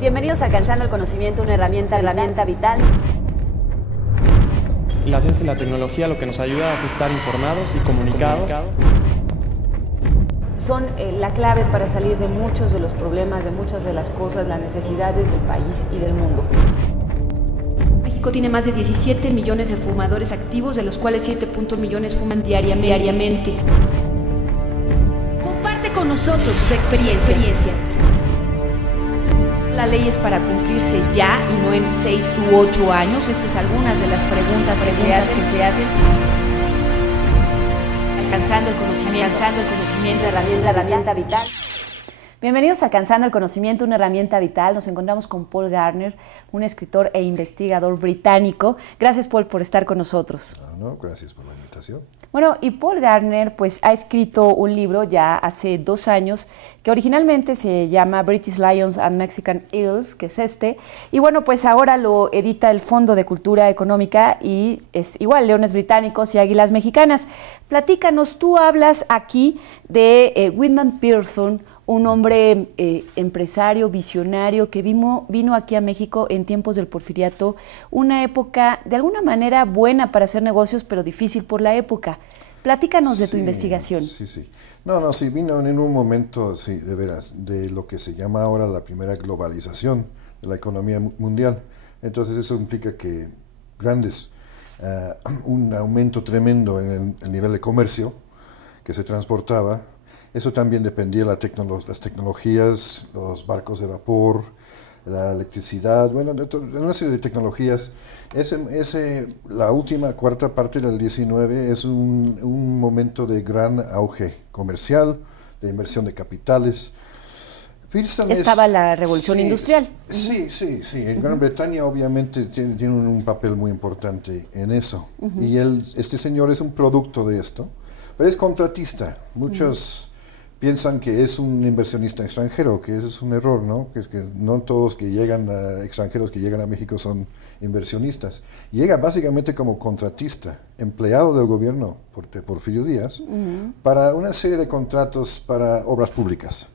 Bienvenidos a Alcanzando el Conocimiento, una herramienta vital. La ciencia y la tecnología lo que nos ayuda es estar informados y comunicados. Son la clave para salir de muchos de los problemas, de muchas de las cosas, las necesidades del país y del mundo. México tiene más de 17 millones de fumadores activos, de los cuales 7 millones fuman diariamente. Comparte con nosotros sus experiencias. La ley es para cumplirse ya y no en 6 u 8 años. Estas son algunas de las preguntas que se hacen. Alcanzando el conocimiento, herramienta vital. Bienvenidos a Alcanzando el Conocimiento, una herramienta vital. Nos encontramos con Paul Garner, un escritor e investigador británico. Gracias, Paul, por estar con nosotros. Gracias por la invitación. Bueno, y Paul Garner pues ha escrito un libro ya hace 2 años que originalmente se llama British Lions and Mexican Eagles, que es este, y bueno, pues ahora lo edita el Fondo de Cultura Económica y es igual, Leones Británicos y Águilas Mexicanas. Platícanos, tú hablas aquí de Whitman Pearson, un hombre empresario, visionario, que vino aquí a México en tiempos del Porfiriato, una época de alguna manera buena para hacer negocios, pero difícil por la época. Platícanos de tu investigación. Sí. Sí, vino en un momento, sí, de veras, de lo que se llama ahora la primera globalización de la economía mundial. Entonces eso implica que un aumento tremendo en el nivel de comercio que se transportaba. Eso también dependía de las tecnologías, los barcos de vapor, la electricidad, bueno, una serie de tecnologías. La última cuarta parte del 19 es un momento de gran auge comercial, de inversión de capitales. Estaba la revolución industrial. Sí. En Gran Bretaña obviamente tiene un papel muy importante en eso. Y este señor es un producto de esto, pero es contratista. Muchos piensan que es un inversionista extranjero, que ese es un error, ¿no? Que no todos extranjeros que llegan a México son inversionistas. Llega básicamente como contratista, empleado del gobierno de Porfirio Díaz, para una serie de contratos para obras públicas.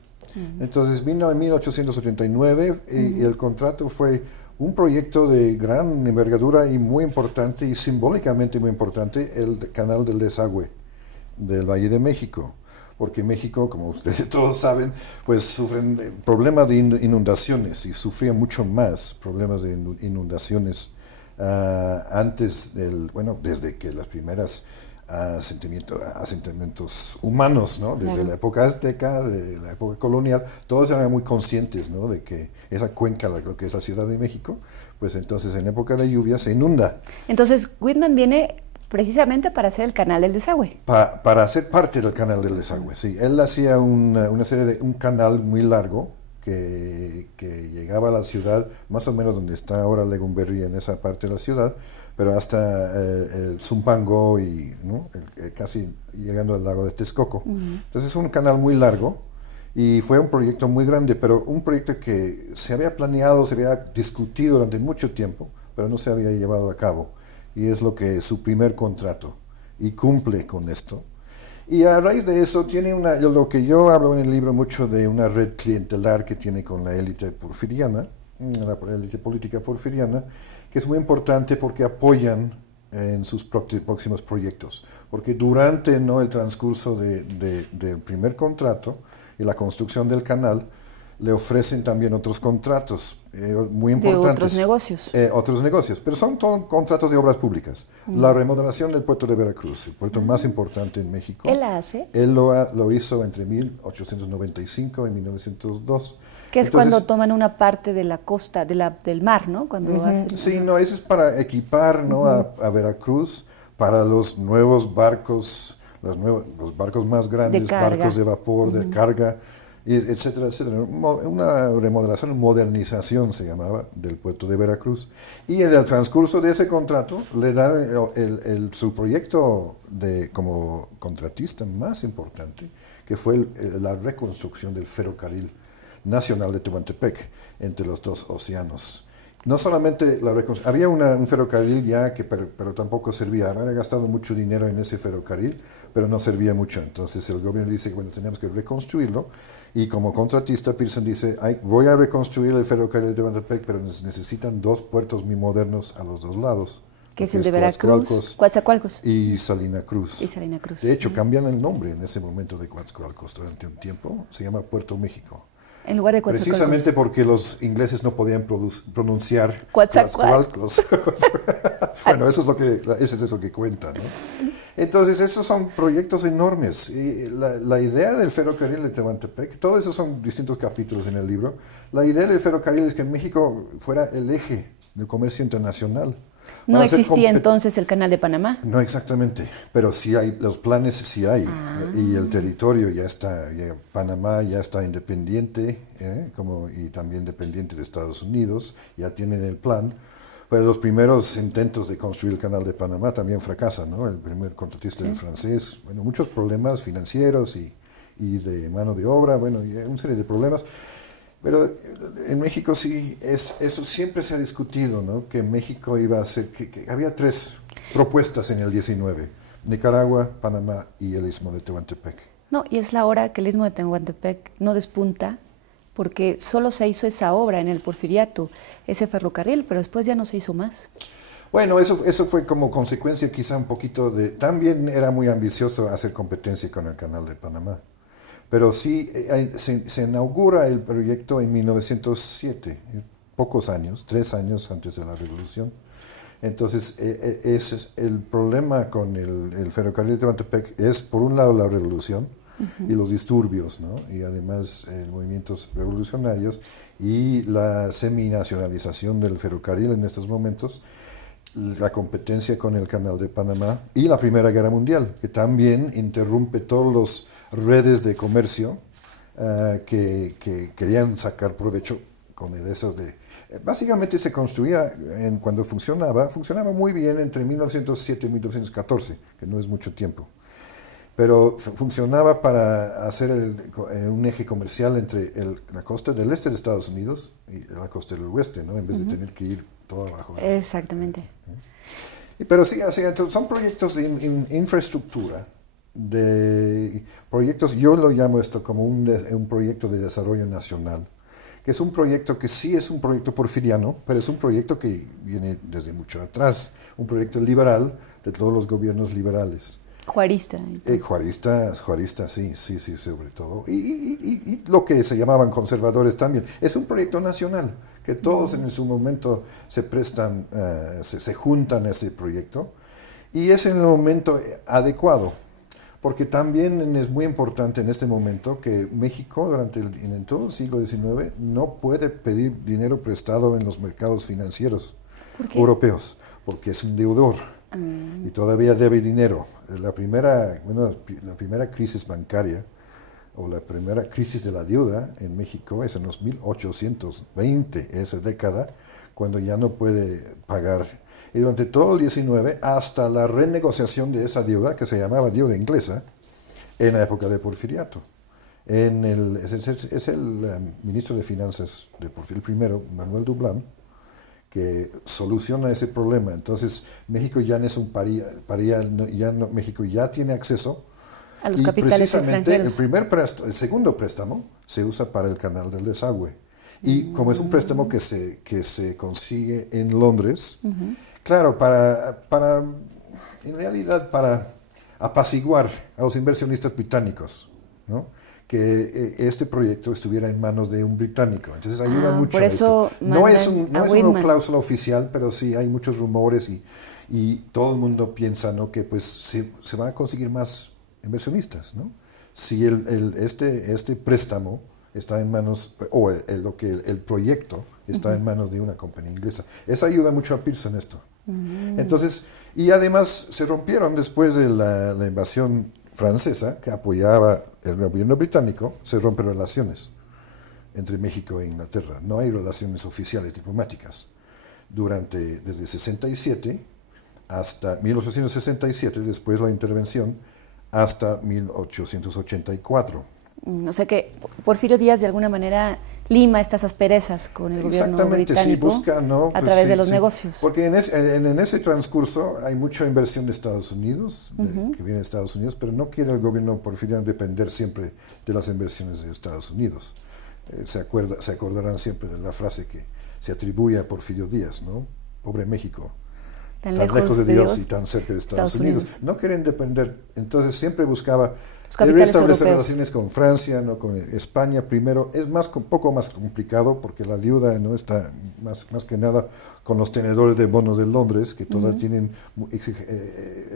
Entonces vino en 1889 y el contrato fue un proyecto de gran envergadura y muy importante, y simbólicamente muy importante, el canal del desagüe del Valle de México. Porque México, como ustedes todos saben, pues sufren problemas de inundaciones, y sufría mucho más problemas de inundaciones desde que las primeras asentamientos humanos, ¿no? Desde la época azteca, de la época colonial, todos eran muy conscientes, ¿no? De que esa cuenca, lo que es la Ciudad de México, pues entonces en época de lluvia se inunda. Entonces Whitman viene precisamente para hacer el canal del desagüe. Para hacer parte del canal del desagüe, sí. Él hacía un canal muy largo que llegaba a la ciudad, más o menos donde está ahora Legumberri, en esa parte de la ciudad, pero hasta el Zumpango y, ¿no? Casi llegando al lago de Texcoco. Entonces es un canal muy largo y fue un proyecto muy grande, pero un proyecto que se había planeado, se había discutido durante mucho tiempo, pero no se había llevado a cabo. Y es su primer contrato, y cumple con esto. Y a raíz de eso tiene lo que yo hablo en el libro mucho de una red clientelar que tiene con la élite porfiriana, la élite política porfiriana, que es muy importante porque apoyan en sus próximos proyectos. Porque durante el transcurso del primer contrato y la construcción del canal, le ofrecen también otros contratos muy importantes. De otros negocios, pero son todos contratos de obras públicas. La remodelación del puerto de Veracruz, el puerto más importante en México. ¿Él la hace? Él lo hizo entre 1895 y 1902. Que es cuando toman una parte de la costa, del mar, ¿no? Cuando hacen, sí, eso es para equipar, ¿no? a Veracruz para los nuevos barcos, los barcos más grandes, barcos de vapor, de carga, etcétera, etcétera. Una remodelación, modernización se llamaba, del puerto de Veracruz. Y en el transcurso de ese contrato le dan su proyecto como contratista más importante, que fue la reconstrucción del ferrocarril nacional de Tehuantepec entre los dos océanos. No solamente la reconstrucción, había un ferrocarril ya, pero tampoco servía. Habían gastado mucho dinero en ese ferrocarril, pero no servía mucho. Entonces el gobierno dice, bueno, tenemos que reconstruirlo. Y como contratista, Pearson dice, voy a reconstruir el ferrocarril de Tehuantepec, pero necesitan 2 puertos muy modernos a los 2 lados. Que es el de Veracruz, Coatzacoalcos. Y Salina Cruz. Y Salina Cruz. De hecho, cambian el nombre en ese momento de Coatzacoalcos durante un tiempo. Se llama Puerto México. En lugar de Coatzacoalcos. Precisamente porque los ingleses no podían pronunciar Coatzacoalcos. Bueno, eso es lo que cuenta, ¿no? Entonces, esos son proyectos enormes. Y la idea del ferrocarril de Tehuantepec, todos esos son distintos capítulos en el libro. La idea del ferrocarril es que México fuera el eje de comercio internacional. ¿No existía entonces el Canal de Panamá? No exactamente, pero sí hay, los planes sí hay, y el territorio ya está, Panamá ya está independiente, y también dependiente de Estados Unidos, ya tienen el plan, pero los primeros intentos de construir el Canal de Panamá también fracasan, ¿no? El primer contratista del francés, bueno, muchos problemas financieros y de mano de obra, bueno, y una serie de problemas. Pero en México sí, eso siempre se ha discutido, ¿no? Que México iba a ser, que había 3 propuestas en el 19, Nicaragua, Panamá y el Istmo de Tehuantepec. No, y es la hora que el Istmo de Tehuantepec no despunta, porque solo se hizo esa obra en el Porfiriato, ese ferrocarril, pero después ya no se hizo más. Bueno, eso fue como consecuencia quizá un poquito de, también era muy ambicioso hacer competencia con el Canal de Panamá. Pero sí, se inaugura el proyecto en 1907, pocos años, 3 años antes de la Revolución. Entonces, ese es el problema con el ferrocarril de Tehuantepec, es por un lado la Revolución y los disturbios, ¿no? Y además movimientos revolucionarios y la seminacionalización del ferrocarril en estos momentos, la competencia con el Canal de Panamá y la Primera Guerra Mundial, que también interrumpe todos los redes de comercio que querían sacar provecho con eso de... Básicamente se construía, cuando funcionaba muy bien entre 1907 y 1914, que no es mucho tiempo, pero funcionaba para hacer un eje comercial entre la costa del este de Estados Unidos y la costa del oeste, ¿no? En vez de tener que ir todo abajo. Exactamente. Pero sí, son proyectos de infraestructura, de proyectos, yo lo llamo esto como un proyecto de desarrollo nacional, que es un proyecto que sí es un proyecto porfiriano, pero es un proyecto que viene desde mucho atrás, un proyecto liberal de todos los gobiernos liberales. Juarista. Juarista, sí, sobre todo. Y lo que se llamaban conservadores también. Es un proyecto nacional, que todos en su momento se prestan, se juntan a ese proyecto, y es en el momento adecuado, porque también es muy importante en este momento que México, en todo el siglo XIX, no puede pedir dinero prestado en los mercados financieros europeos, porque es un deudor. Y todavía debe dinero. La primera crisis bancaria o la primera crisis de la deuda en México es en los 1820, esa década, cuando ya no puede pagar. Y durante todo el 19, hasta la renegociación de esa deuda, que se llamaba deuda inglesa, en la época de Porfiriato. Es el ministro de Finanzas de Porfirio, el primero, Manuel Dublán, que soluciona ese problema. Entonces, México ya no es un paría, México ya tiene acceso a los capitales extranjeros. El segundo préstamo se usa para el Canal del Desagüe. Y como es un préstamo que se consigue en Londres, claro, en realidad para apaciguar a los inversionistas británicos, ¿no? Que este proyecto estuviera en manos de un británico. Entonces ayuda mucho por eso a esto. No es una cláusula oficial, pero sí hay muchos rumores y todo el mundo piensa, ¿no?, que pues se van a conseguir más inversionistas, ¿no? Si este préstamo está en manos, o el proyecto está en manos de una compañía inglesa. Eso ayuda mucho a Pearson esto. Entonces, y además se rompieron después de la invasión francesa, que apoyaba el gobierno británico, se rompen relaciones entre México e Inglaterra. No hay relaciones oficiales diplomáticas. Desde 67 hasta 1867, después la intervención, hasta 1884. O sea que Porfirio Díaz de alguna manera lima estas asperezas con el gobierno británico a través de los negocios. Porque en ese transcurso hay mucha inversión de Estados Unidos, que viene de Estados Unidos, pero no quiere el gobierno porfiriano depender siempre de las inversiones de Estados Unidos. Se acordarán siempre de la frase que se atribuye a Porfirio Díaz, ¿no? Pobre México, tan lejos de Dios y tan cerca de Estados Unidos. No quieren depender, entonces siempre buscaba restablecer relaciones con Francia, no con España primero. Es poco más complicado porque la deuda no está más que nada con los tenedores de bonos de Londres, que todas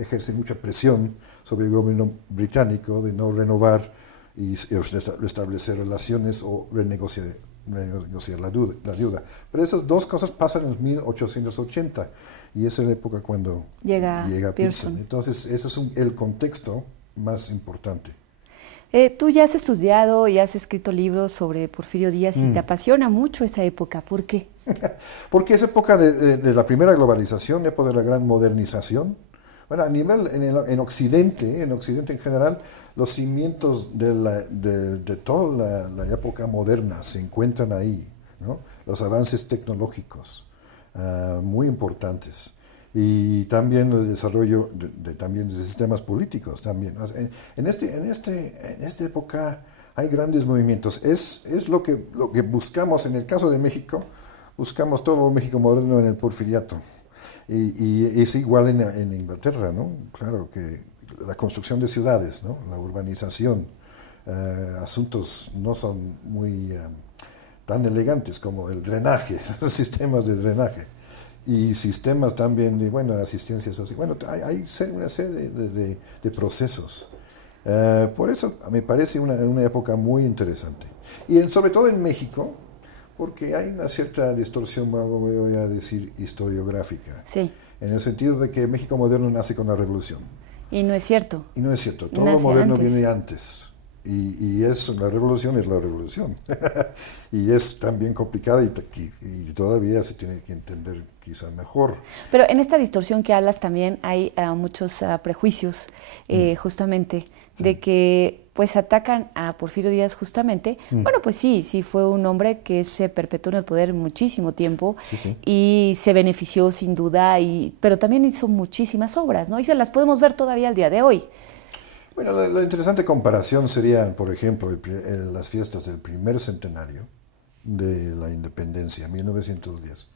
ejercen mucha presión sobre el gobierno británico de no renovar y restablecer relaciones o renegociar la deuda. Pero esas dos cosas pasan en 1880 y esa es la época cuando llega Pearson. Entonces ese es el contexto más importante. Tú ya has estudiado y has escrito libros sobre Porfirio Díaz y te apasiona mucho esa época. ¿Por qué? Porque es época de la primera globalización, época de la gran modernización. Bueno, a nivel, en Occidente en general, los cimientos de toda la época moderna se encuentran ahí, ¿no? Los avances tecnológicos muy importantes. Y también el desarrollo también de sistemas políticos también. En esta época hay grandes movimientos. Es lo que buscamos en el caso de México, buscamos todo México moderno en el porfiriato. Y es igual en Inglaterra, ¿no? Claro que la construcción de ciudades, ¿no? La urbanización, asuntos no son muy tan elegantes como el drenaje, los sistemas de drenaje. Y sistemas también de, asistencia social. Bueno, hay una serie de procesos. Por eso me parece una época muy interesante. Y sobre todo en México, porque hay una cierta distorsión, voy a decir, historiográfica. Sí. En el sentido de que México moderno nace con la Revolución. Y no es cierto. Y no es cierto. Todo lo moderno viene antes. Y la revolución es la revolución. Y es también complicada y todavía se tiene que entender quizá mejor. Pero en esta distorsión que hablas también hay muchos prejuicios, justamente, de que pues atacan a Porfirio Díaz justamente. Bueno, pues sí fue un hombre que se perpetuó en el poder muchísimo tiempo y se benefició sin duda, pero también hizo muchísimas obras, ¿no? Y se las podemos ver todavía al día de hoy. Bueno, la interesante comparación serían, por ejemplo, las fiestas del primer centenario de la independencia, 1910,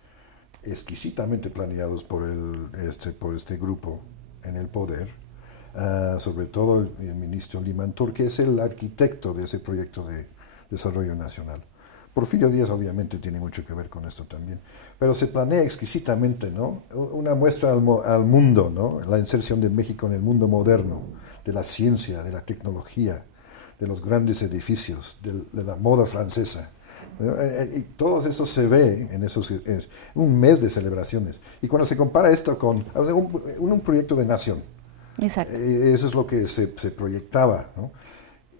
exquisitamente planeados por este grupo en el poder, sobre todo el ministro Limantur, que es el arquitecto de ese proyecto de desarrollo nacional. Porfirio Díaz obviamente tiene mucho que ver con esto también, pero se planea exquisitamente, ¿no? Una muestra al mundo, ¿no? La inserción de México en el mundo moderno, de la ciencia, de la tecnología, de los grandes edificios, de la moda francesa. Y todo eso se ve en un mes de celebraciones. Y cuando se compara esto con un proyecto de nación, exacto. Eso es lo que se proyectaba, ¿no?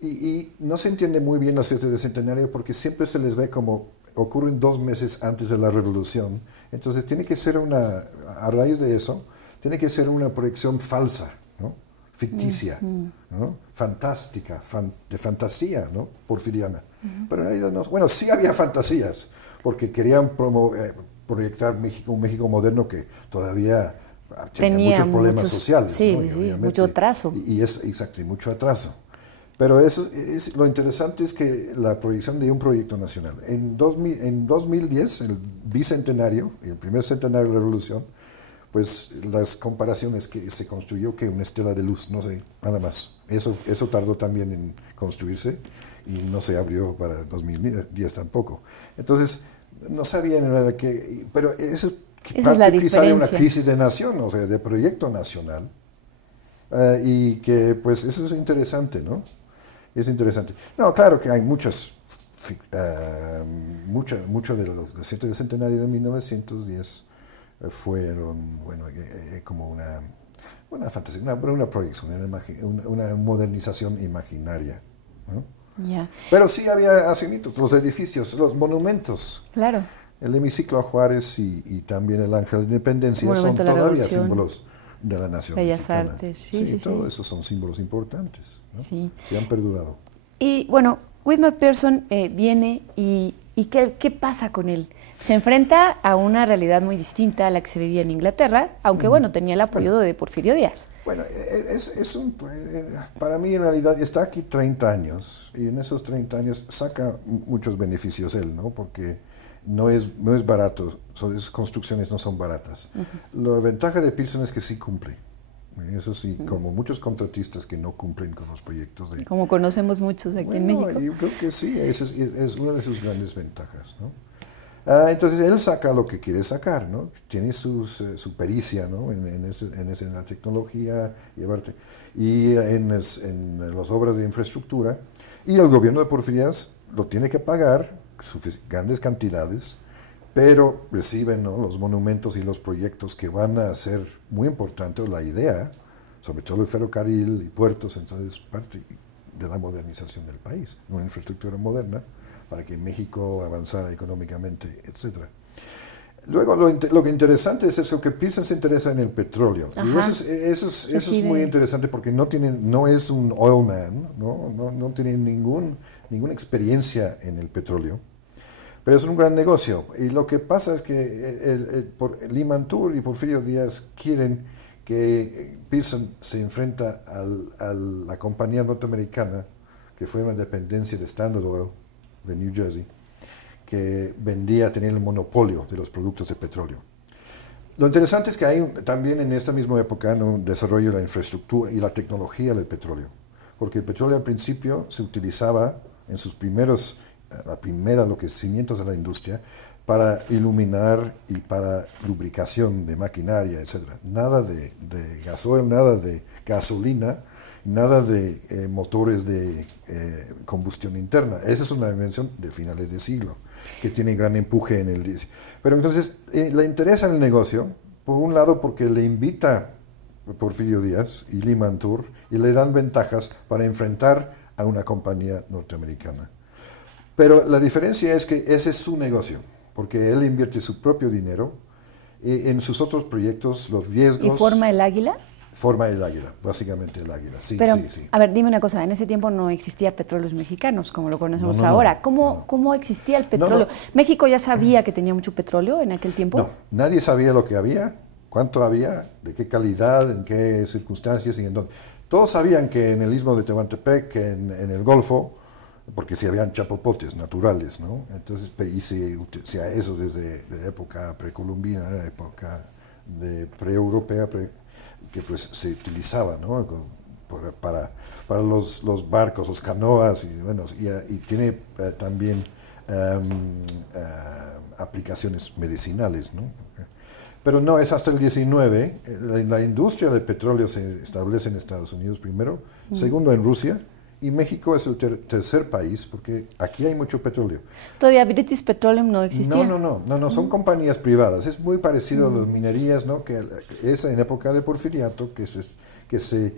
Y no se entiende muy bien las fiestas de centenario porque siempre se les ve como ocurren 2 meses antes de la revolución. Entonces tiene que ser a raíz de eso, tiene que ser una proyección falsa, ¿no? Ficticia, ¿no? Fantástica, de fantasía, ¿no? Porfiriana. Pero en realidad no. Bueno, sí había fantasías, porque querían proyectar un México moderno que todavía tenía muchos problemas sociales. Sí, ¿no? Mucho atraso. Exacto, y mucho atraso. Pero lo interesante es que la proyección de un proyecto nacional. En 2010, el bicentenario, el primer centenario de la Revolución, pues las comparaciones que se construyó que una estela de luz, no sé, nada más. Eso tardó también en construirse y no se abrió para 2010 tampoco. Entonces, no sabían nada pero eso esa es la diferencia. Sale una crisis de nación, o sea, de proyecto nacional, y que pues eso es interesante, ¿no? Es interesante. No, claro que hay mucho de los centros de centenario de 1910 fueron, como una fantasía, una proyección, una modernización imaginaria, ¿no? Yeah. Pero sí había asignitos, los edificios, los monumentos. Claro. El hemiciclo a Juárez y también el Ángel de Independencia son todavía símbolos de la nación Bellas mexicana. Artes, sí. Todo eso son símbolos importantes, ¿no? Sí. Que han perdurado. Y bueno, Whitman Pearson viene y ¿Y qué pasa con él? Se enfrenta a una realidad muy distinta a la que se vivía en Inglaterra, aunque bueno, tenía el apoyo de Porfirio Díaz. Bueno, para mí en realidad está aquí 30 años y en esos 30 años saca muchos beneficios él, ¿no? Porque no es barato, esas construcciones no son baratas. La ventaja de Pearson es que sí cumple. Eso sí, como muchos contratistas que no cumplen con los proyectos. Como conocemos muchos aquí en México. Yo creo que sí, es una de sus grandes ventajas, ¿no? Entonces él saca lo que quiere sacar, ¿no? Tiene su pericia, ¿no? en la tecnología y en las obras de infraestructura. Y el gobierno de Porfirio Díaz lo tiene que pagar grandes cantidades, pero reciben, ¿no?, los monumentos y los proyectos que van a ser muy importantes, la idea, sobre todo el ferrocarril y puertos, entonces parte de la modernización del país, una infraestructura moderna para que México avanzara económicamente, etc. Luego, lo que interesante es eso, que Pearson se interesa en el petróleo. Ajá. Y eso es muy interesante porque no es un oil man, no tiene ninguna experiencia en el petróleo. Pero es un gran negocio. Y lo que pasa es que Limantour y Porfirio Díaz quieren que Pearson se enfrenta a la compañía norteamericana, que fue una dependencia de Standard Oil, de New Jersey, que tenía el monopolio de los productos de petróleo. Lo interesante es que hay también en esta misma época un desarrollo de la infraestructura y la tecnología del petróleo. Porque el petróleo al principio se utilizaba en sus primeros cimientos de la industria para iluminar y para lubricación de maquinaria, etc. Nada de gasoil, nada de gasolina, nada de motores de combustión interna. Esa es una invención de finales de siglo, que tiene gran empuje en el... Pero entonces le interesa el negocio, por un lado porque le invita Porfirio Díaz y Limantour y le dan ventajas para enfrentar a una compañía norteamericana. Pero la diferencia es que ese es su negocio, porque él invierte su propio dinero en sus otros proyectos, los riesgos... ¿Y forma el águila? Forma el águila, básicamente el águila, sí. Pero, sí. A ver, dime una cosa, en ese tiempo no existía Petróleos Mexicanos, como lo conocemos ahora. ¿Cómo existía el petróleo? ¿México ya sabía que tenía mucho petróleo en aquel tiempo? No, nadie sabía lo que había, cuánto había, de qué calidad, en qué circunstancias y en dónde. Todos sabían que en el istmo de Tehuantepec, en el Golfo, porque si habían chapopotes naturales, ¿no? Entonces, eso desde la época precolombina, la época pre-europea, que pues se utilizaba, ¿no?, para los barcos, los canoas, y tiene también aplicaciones medicinales, ¿no? Pero no, es hasta el 19, la industria del petróleo se establece en Estados Unidos primero, segundo en Rusia, y México es el tercer país, porque aquí hay mucho petróleo. ¿Todavía British Petroleum no existía? No, son compañías privadas. Es muy parecido a las minerías, ¿no?, que es en época de Porfiriato que se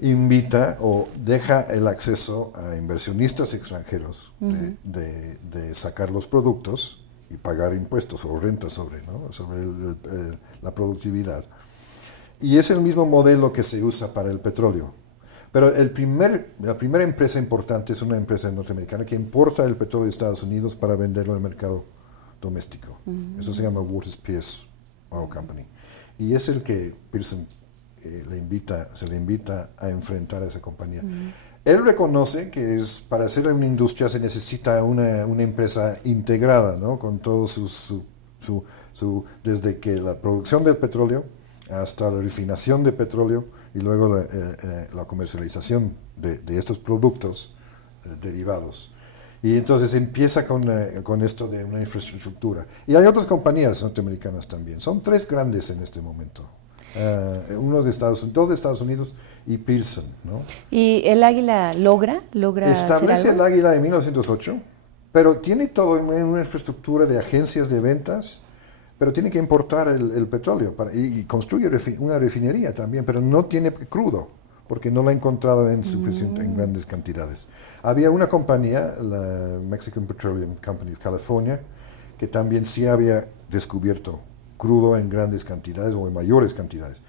invita o deja el acceso a inversionistas extranjeros de sacar los productos y pagar impuestos o rentas sobre la productividad. Y es el mismo modelo que se usa para el petróleo. Pero la primera empresa importante es una empresa norteamericana que importa el petróleo de Estados Unidos para venderlo al mercado doméstico. Eso se llama Waters Pierce Oil Company. Y es el que Pearson se le invita a enfrentar a esa compañía. Él reconoce que para hacer una industria se necesita una empresa integrada, ¿no?, con todo desde que la producción del petróleo hasta la refinación de petróleo y luego la comercialización de estos productos derivados. Y entonces empieza con esto de una infraestructura. Y hay otras compañías norteamericanas también. Son tres grandes en este momento. Dos de Estados Unidos y Pearson, ¿no? ¿Y el Águila logra establece el Águila en 1908, pero tiene todo en una infraestructura de agencias de ventas, pero tiene que importar el petróleo y construye una refinería también, pero no tiene crudo, porque no lo ha encontrado en grandes cantidades. Había una compañía, la Mexican Petroleum Company of California, que también sí había descubierto crudo en grandes cantidades o en mayores cantidades.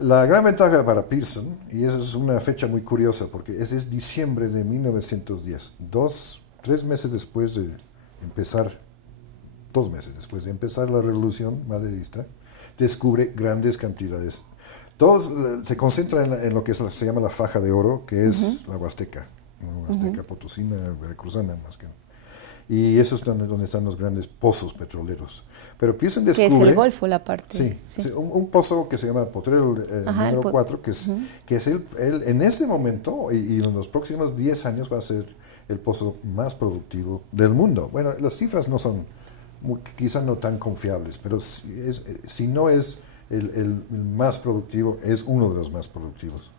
La gran ventaja para Pearson, y esa es una fecha muy curiosa, porque ese es diciembre de 1910, 3 meses después de empezar, 2 meses después de empezar la revolución maderista, descubre grandes cantidades. Todos se concentran en lo que se llama la faja de oro, que es la Huasteca, ¿no? Huasteca potosina, veracruzana más que. Y eso es donde están los grandes pozos petroleros. Pero Pearson descubre... Que es el Golfo, la parte. Sí. Un pozo que se llama Potrero número 4, que es en ese momento y en los próximos 10 años va a ser el pozo más productivo del mundo. Bueno, las cifras no son, quizás no tan confiables, pero si no es el más productivo, es uno de los más productivos.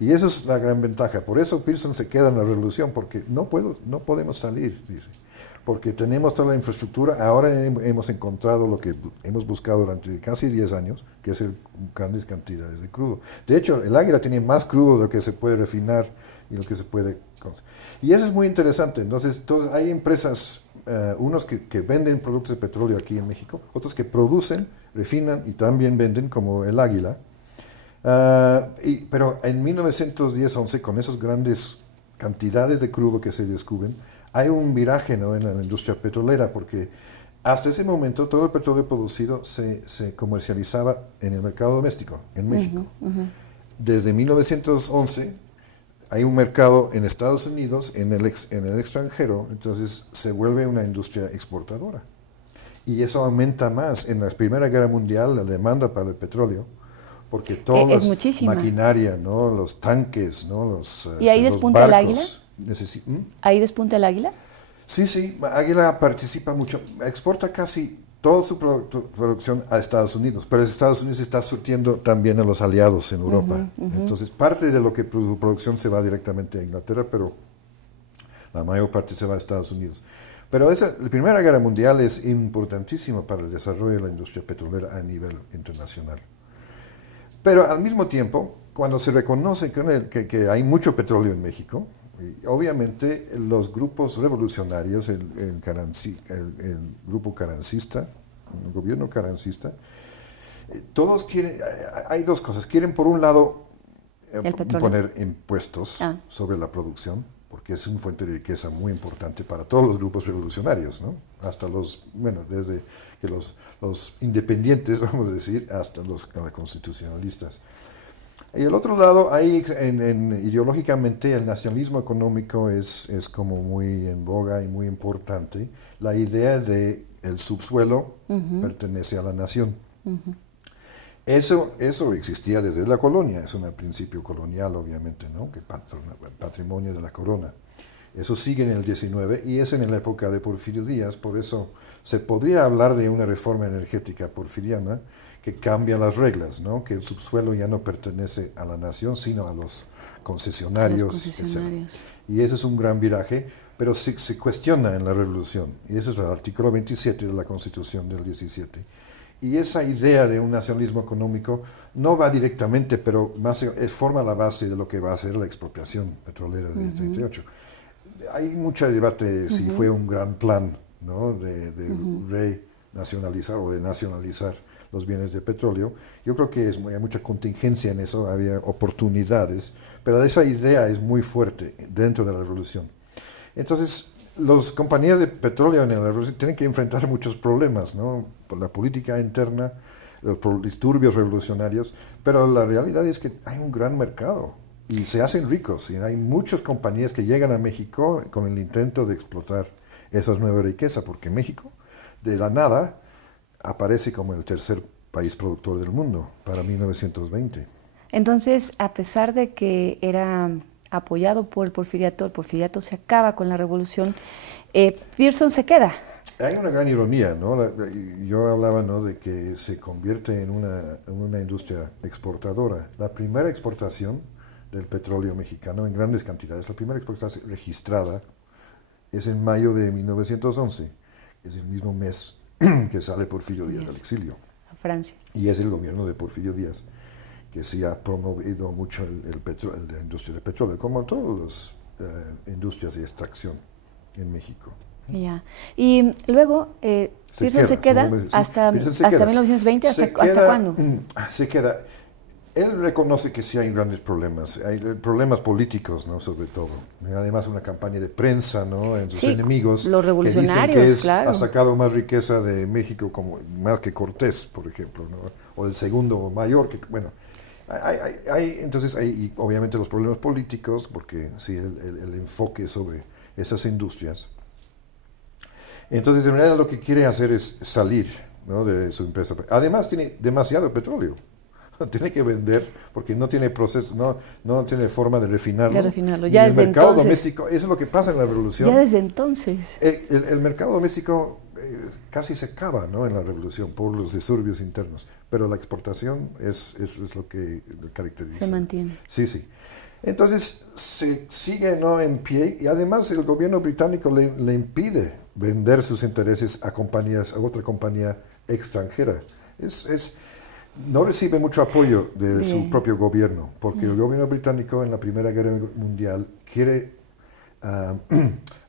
Y eso es la gran ventaja. Por eso Pearson se queda en la revolución, porque no podemos salir, dice. Porque tenemos toda la infraestructura, ahora hemos encontrado lo que hemos buscado durante casi 10 años, que es grandes cantidades de crudo. De hecho, el Águila tiene más crudo de lo que se puede refinar y lo que se puede... Y eso es muy interesante. Entonces hay empresas, unos que venden productos de petróleo aquí en México, otros que producen, refinan y también venden, como el Águila. Pero en 1910-11, con esas grandes cantidades de crudo que se descubren, hay un viraje, ¿no?, en la industria petrolera, porque hasta ese momento todo el petróleo producido se comercializaba en el mercado doméstico, en México. Desde 1911 hay un mercado en Estados Unidos, en el extranjero, entonces se vuelve una industria exportadora. Y eso aumenta más. En la Primera Guerra Mundial la demanda para el petróleo, porque toda la maquinaria, ¿no?, los tanques, ¿no?, ¿Y ahí despunta el Águila? ¿Ahí despunta el Águila? Sí, Águila participa mucho, exporta casi toda su producción a Estados Unidos, pero Estados Unidos está surtiendo también a los aliados en Europa. Entonces, parte de lo que su producción se va directamente a Inglaterra, pero la mayor parte se va a Estados Unidos. Pero la Primera Guerra Mundial es importantísima para el desarrollo de la industria petrolera a nivel internacional. Pero al mismo tiempo, cuando se reconoce que hay mucho petróleo en México, obviamente los grupos revolucionarios, el grupo carancista, el gobierno carancista, todos quieren, hay dos cosas, quieren por un lado poner impuestos sobre la producción, porque es una fuente de riqueza muy importante para todos los grupos revolucionarios, ¿no? Hasta desde que los independientes, vamos a decir, hasta los constitucionalistas. Y el otro lado, ahí ideológicamente el nacionalismo económico es como muy en boga y muy importante. La idea de el subsuelo pertenece a la nación. Eso existía desde la colonia, es un principio colonial obviamente, ¿no?, que patrimonio de la corona. Eso sigue en el 19 y es en la época de Porfirio Díaz, por eso se podría hablar de una reforma energética porfiriana que cambia las reglas, ¿no?, que el subsuelo ya no pertenece a la nación, sino a los concesionarios. Y ese es un gran viraje, pero se cuestiona en la revolución, y ese es el artículo 27 de la Constitución del 17. Y esa idea de un nacionalismo económico no va directamente, pero forma la base de lo que va a ser la expropiación petrolera de 38. Hay mucho debate si fue un gran plan, ¿no?, de renacionalizar o de nacionalizar los bienes de petróleo. Yo creo que hay mucha contingencia en eso, había oportunidades, pero esa idea es muy fuerte dentro de la revolución. Entonces, las compañías de petróleo en la revolución tienen que enfrentar muchos problemas, ¿no?, por la política interna, por disturbios revolucionarios, pero la realidad es que hay un gran mercado y se hacen ricos, y hay muchas compañías que llegan a México con el intento de explotar esas nuevas riquezas, porque México, de la nada, aparece como el tercer país productor del mundo para 1920. Entonces, a pesar de que era apoyado por el porfiriato se acaba con la revolución, Pearson se queda. Hay una gran ironía, ¿no? Yo hablaba, ¿no?, de que se convierte en una industria exportadora. La primera exportación del petróleo mexicano en grandes cantidades, la primera exportación registrada es en mayo de 1911, es el mismo mes que sale Porfirio Díaz al exilio. A Francia. Y es el gobierno de Porfirio Díaz que sí ha promovido mucho la industria del petróleo, como todas las industrias de extracción en México. Ya. Y luego Pearson se queda hasta 1920, ¿hasta cuándo? Se queda. Él reconoce que sí hay grandes problemas, hay problemas políticos, ¿no? Sobre todo. Además, una campaña de prensa, ¿no? En sus Sí, enemigos. los revolucionarios, que dicen que claro. ha sacado más riqueza de México, más que Cortés, por ejemplo, ¿no? O el segundo mayor, que, bueno. Entonces hay obviamente los problemas políticos, porque sí, el enfoque sobre esas industrias. Entonces, en realidad lo que quiere hacer es salir, ¿no? De su empresa. Además, tiene demasiado petróleo. Tiene que vender porque no tiene proceso, no tiene forma de refinarlo. De refinarlo. Ya el desde mercado entonces. doméstico, eso es lo que pasa en la revolución. Ya desde entonces. El mercado doméstico casi se acaba, ¿no? En la revolución por los disturbios internos, pero la exportación es lo que caracteriza. Se mantiene. Sí, sí. Entonces se sigue, ¿no? En pie, y además el gobierno británico le impide vender sus intereses a otra compañía extranjera. No recibe mucho apoyo de su propio gobierno, porque el gobierno británico en la Primera Guerra Mundial quiere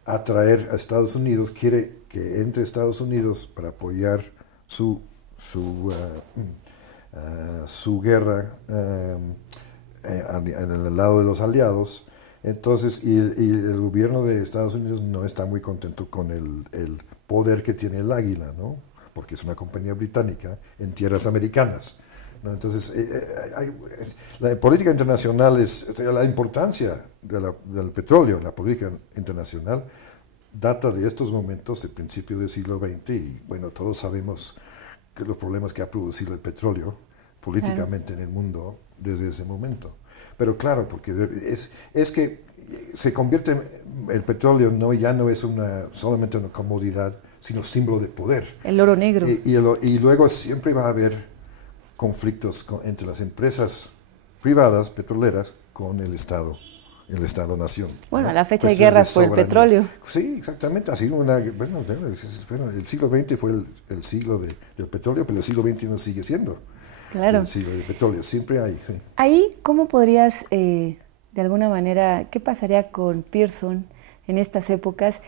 atraer a Estados Unidos, quiere que entre Estados Unidos para apoyar su guerra en el lado de los aliados. Entonces, y el gobierno de Estados Unidos no está muy contento con el poder que tiene el Águila, ¿no? Porque es una compañía británica en tierras americanas, ¿no? Entonces, la política internacional la importancia del petróleo en la política internacional data de estos momentos, del principio del siglo XX, y bueno, todos sabemos que los problemas que ha producido el petróleo políticamente en el mundo desde ese momento. Pero claro, porque es que se convierte, el petróleo ya no es solamente una comodidad, sino símbolo de poder. El oro negro. Y luego siempre va a haber conflictos entre las empresas privadas petroleras con el Estado-nación. Bueno, ¿no? a la fecha Pues hay guerras por el petróleo. Sí, exactamente. Ha sido bueno, el siglo XX fue el siglo del petróleo, pero el siglo XXI sigue siendo el siglo del petróleo. Siempre hay. Sí. Ahí, ¿cómo podrías, de alguna manera, qué pasaría con Pearson en estas épocas?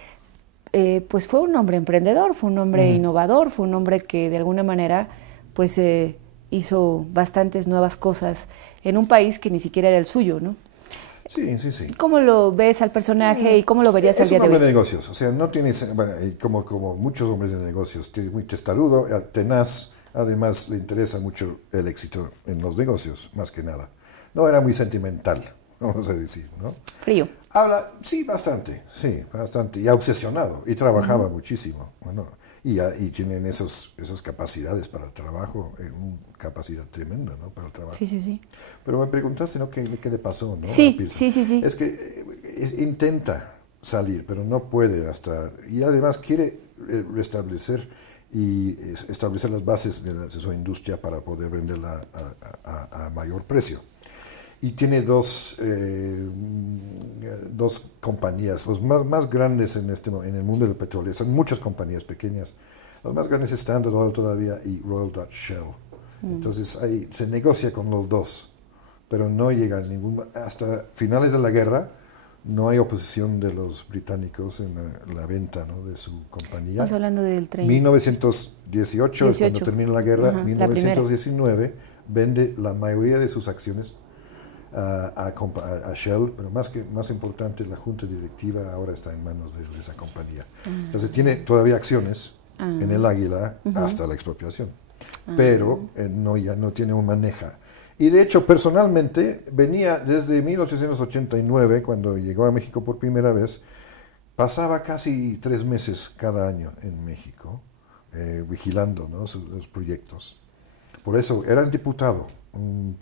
Pues fue un hombre emprendedor, fue un hombre innovador, fue un hombre que de alguna manera pues hizo bastantes nuevas cosas en un país que ni siquiera era el suyo, ¿no? Sí, sí, sí. ¿Cómo lo ves al personaje y cómo lo verías al día de hoy? Es un hombre de negocios, o sea, no tiene, bueno, como muchos hombres de negocios, tiene muy testarudo, tenaz, además le interesa mucho el éxito en los negocios, más que nada. No era muy sentimental, vamos a decir, ¿no? Frío. Sí, bastante, y obsesionado, y trabajaba muchísimo, bueno, y tienen esas capacidades para el trabajo, una capacidad tremenda, ¿no? Para el trabajo. Sí, sí, sí. Pero me preguntaste, ¿no? ¿Qué le pasó, ¿no? Sí. Es que intenta salir, pero no puede y además quiere restablecer y establecer las bases de su industria para poder venderla a mayor precio. Y tiene dos compañías, los más grandes en el mundo del petróleo. Son muchas compañías pequeñas. Los más grandes es Standard Oil todavía y Royal Dutch Shell. Entonces ahí se negocia con los dos, pero no llega a hasta finales de la guerra. No hay oposición de los británicos en la venta, ¿no? De su compañía. Estamos hablando del 30. 1918 es cuando termina la guerra. 1919 vende la mayoría de sus acciones a Shell, pero más importante, la junta directiva ahora está en manos de esa compañía. Entonces tiene todavía acciones en el Águila hasta la expropiación, pero ya no tiene un maneja. Y de hecho, personalmente, venía desde 1889, cuando llegó a México por primera vez, pasaba casi 3 meses cada año en México, vigilando, ¿no? los proyectos. Por eso era el diputado en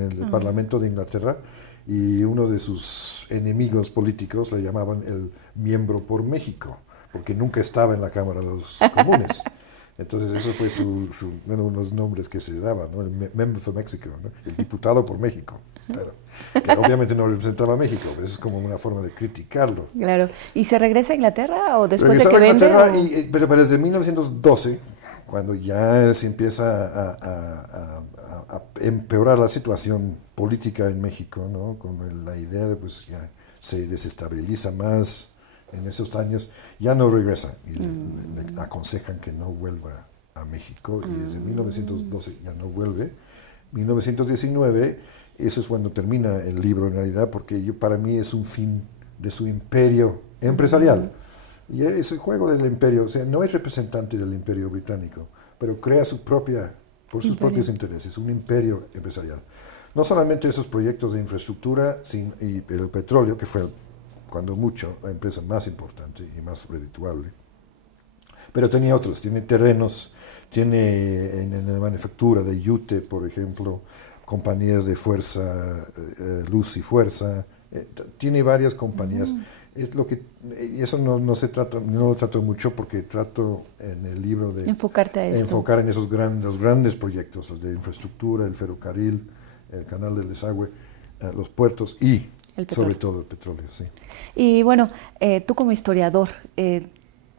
el Parlamento de Inglaterra, y uno de sus enemigos políticos le llamaban el miembro por México, porque nunca estaba en la Cámara de los Comunes. Entonces eso fue uno de los nombres que se daba, ¿no? El Member for Mexico, ¿no? El diputado por México, claro. Que obviamente no representaba a México, pero es como una forma de criticarlo. Claro. ¿Y se regresa a Inglaterra o después de que vende? Pero desde 1912, cuando ya se empieza a empeorar la situación política en México, ¿no? Con la idea de pues ya se desestabiliza más en esos años, ya no regresa y le aconsejan que no vuelva a México, y desde 1912 ya no vuelve, 1919, eso es cuando termina el libro en realidad, porque para mí es un fin de su imperio empresarial. Y ese juego del imperio, o sea, no es representante del imperio británico, pero crea su propia, por sus propios intereses, un imperio empresarial. No solamente esos proyectos de infraestructura, y el petróleo, que fue, cuando mucho, la empresa más importante y más redituable, pero tenía otros, tiene terrenos, tiene en la manufactura de yute, por ejemplo, compañías de fuerza, luz y fuerza, tiene varias compañías. Es lo que, y eso no lo trato mucho porque trato en el libro de enfocarte a esto. Enfocar en esos los grandes proyectos, los de infraestructura, el ferrocarril, el canal del desagüe, los puertos y sobre todo el petróleo. Sí. Y bueno, tú como historiador,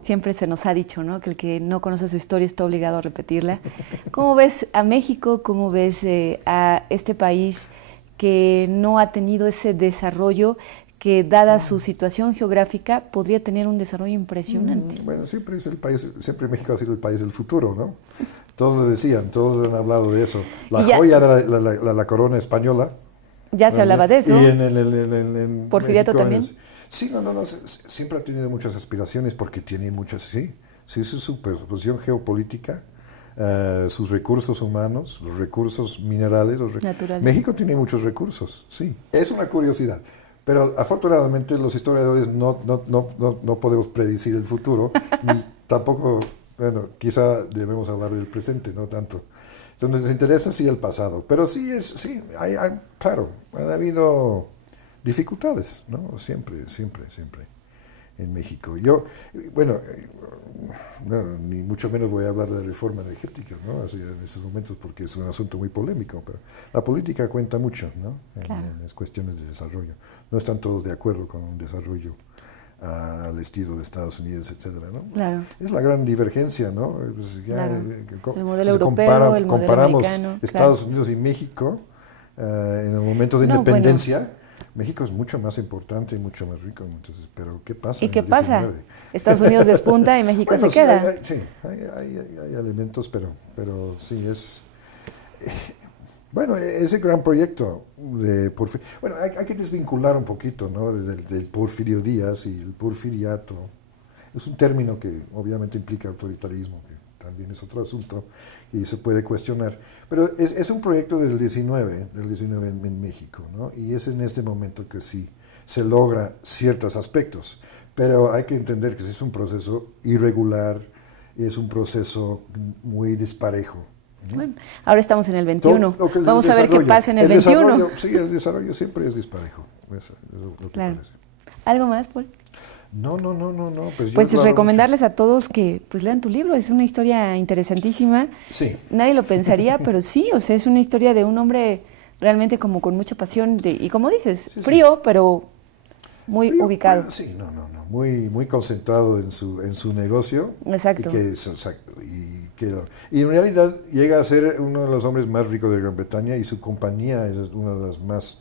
siempre se nos ha dicho, ¿no?, que el que no conoce su historia está obligado a repetirla. ¿Cómo ves a México? ¿Cómo ves a este país que no ha tenido ese desarrollo, que dada su situación geográfica podría tener un desarrollo impresionante? Bueno, siempre México ha sido el país del futuro, ¿no? Todos lo decían, todos han hablado de eso. La joya de la corona española. Ya se hablaba de eso. Y en Porfiriato también. Sí, no, siempre ha tenido muchas aspiraciones porque tiene muchas, sí, su posición geopolítica, sus recursos humanos, los recursos minerales, naturales. México tiene muchos recursos, sí, es una curiosidad. Pero afortunadamente los historiadores no podemos predecir el futuro, ni tampoco, bueno, quizá debemos hablar del presente, no tanto. Entonces nos interesa sí el pasado, pero claro, han habido dificultades, ¿no? Siempre en México. Yo, bueno, ni mucho menos voy a hablar de reforma energética, ¿no? Así, en estos momentos, porque es un asunto muy polémico, pero la política cuenta mucho, ¿no? En las cuestiones de desarrollo. No están todos de acuerdo con un desarrollo al estilo de Estados Unidos, etcétera, ¿no? Claro. Es la gran divergencia, ¿no? Pues ya, claro. El modelo europeo, el modelo comparamos americano, Estados Unidos y México en los momentos de independencia. Bueno. México es mucho más importante y mucho más rico, entonces, pero ¿qué pasa? ¿Y qué pasa? Estados Unidos despunta y México se queda. Hay elementos, pero sí es... Bueno, ese gran proyecto de Porfirio... Bueno, hay que desvincular un poquito, ¿no?, del Porfirio Díaz y el porfiriato. Es un término que obviamente implica autoritarismo, que también es otro asunto y se puede cuestionar. Pero es un proyecto del 19 en México, ¿no? Y es en este momento que sí se logra ciertos aspectos. Pero hay que entender que es un proceso irregular y es un proceso muy disparejo. Bueno, ahora estamos en el 21. Vamos a ver qué pasa en el 21. Sí, el desarrollo siempre es disparejo. Eso es lo que parece. ¿Algo más, Paul? No. Pues recomendarles a todos que pues lean tu libro. Es una historia interesantísima. Sí. Nadie lo pensaría, pero sí, o sea, es una historia de un hombre realmente como con mucha pasión y como dices, frío, pero muy ubicado. Bueno, sí, muy concentrado en su negocio. Exacto. Y en realidad llega a ser uno de los hombres más ricos de Gran Bretaña y su compañía es una de las más,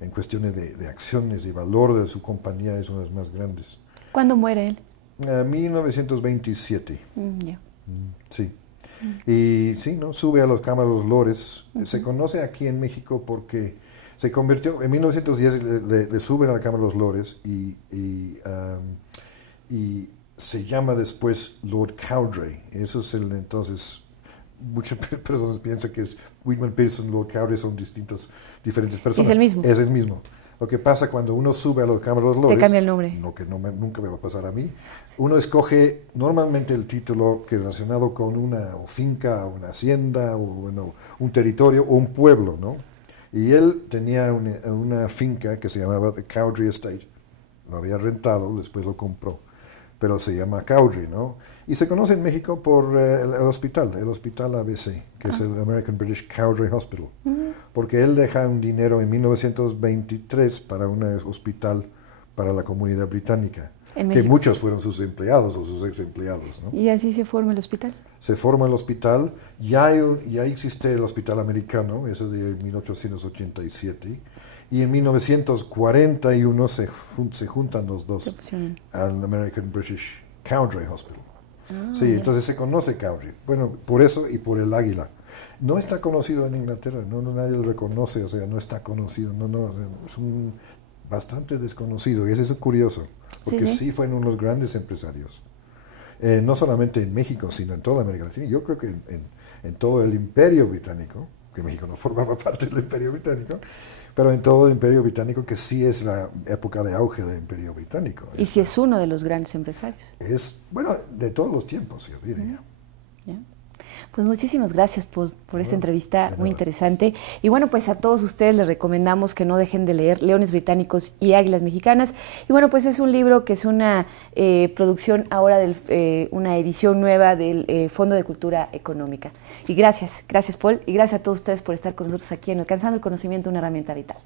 en cuestiones de acciones y valor de su compañía, es una de las más grandes. ¿Cuándo muere él? 1927. Ya. Sí. Y sí, ¿no? Sube a los Cámaros Lores. Se conoce aquí en México porque se convirtió, en 1910 le suben a la Cámara de los Lores y se llama después Lord Cowdray. Eso es entonces, muchas personas piensan que es Whitman Pearson, Lord Cowdray, son diferentes personas. Es el mismo. Es el mismo. Lo que pasa cuando uno sube a los Cámaras de los Lores, te cambia el nombre. Lo que nunca me va a pasar a mí, uno escoge normalmente el título que es relacionado con una finca, una hacienda, o bueno, un territorio o un pueblo, ¿no? Y él tenía una finca que se llamaba The Cowdray Estate, lo había rentado, después lo compró, pero se llama Cowdray, ¿no? Y se conoce en México por el hospital ABC, que es el American British Cowdray Hospital, porque él deja un dinero en 1923 para un hospital para la comunidad británica, que muchos fueron sus empleados o sus ex empleados, ¿no? ¿Y así se forma el hospital? Se forma el hospital, ya existe el hospital americano, eso de 1887, y en 1941 se juntan los dos al American British Cowdray Hospital. Sí, entonces se conoce Cowrie. Bueno, por eso y por el águila. No está conocido en Inglaterra, nadie lo reconoce, o sea, no está conocido, o sea, es un bastante desconocido, y eso es curioso, porque sí fue uno de los grandes empresarios. No solamente en México, sino en toda América Latina. Yo creo que en todo el Imperio Británico, que México no formaba parte del Imperio Británico, pero en todo el Imperio Británico, que sí es la época de auge del Imperio Británico. Y sí es uno de los grandes empresarios. Es, bueno, de todos los tiempos, yo diría. Pues muchísimas gracias por esta entrevista muy interesante. Y bueno, pues a todos ustedes les recomendamos que no dejen de leer Leones Británicos y Águilas Mexicanas. Y bueno, pues es un libro que es una producción ahora de una edición nueva del Fondo de Cultura Económica. Y gracias Paul, y gracias a todos ustedes por estar con nosotros aquí en Alcanzando el Conocimiento, una herramienta vital.